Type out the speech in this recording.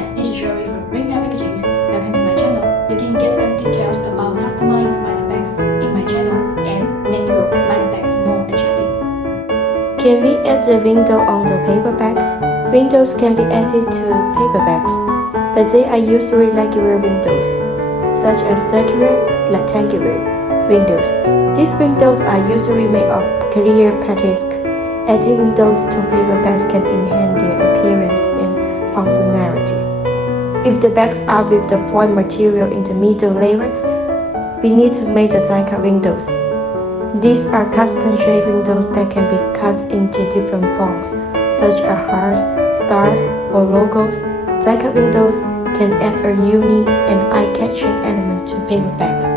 guys, this is Sherry from Green Packagings. Welcome to my channel. You can get some details about customized minor bags in my channel and make your minor bags more attractive. Can we add a window on the paper bag? Windows can be added to paper bags, but they are usually regular windows, such as circular, rectangular windows. These windows are usually made of clear plastic. Adding windows to paper bags can enhance their appearance and functionality. If the bags are with the foil material in the middle layer, we need to make the die-cut windows. These are custom-shaped windows that can be cut into different forms, such as hearts, stars, or logos. Die-cut windows can add a unique and eye-catching element to paper bag.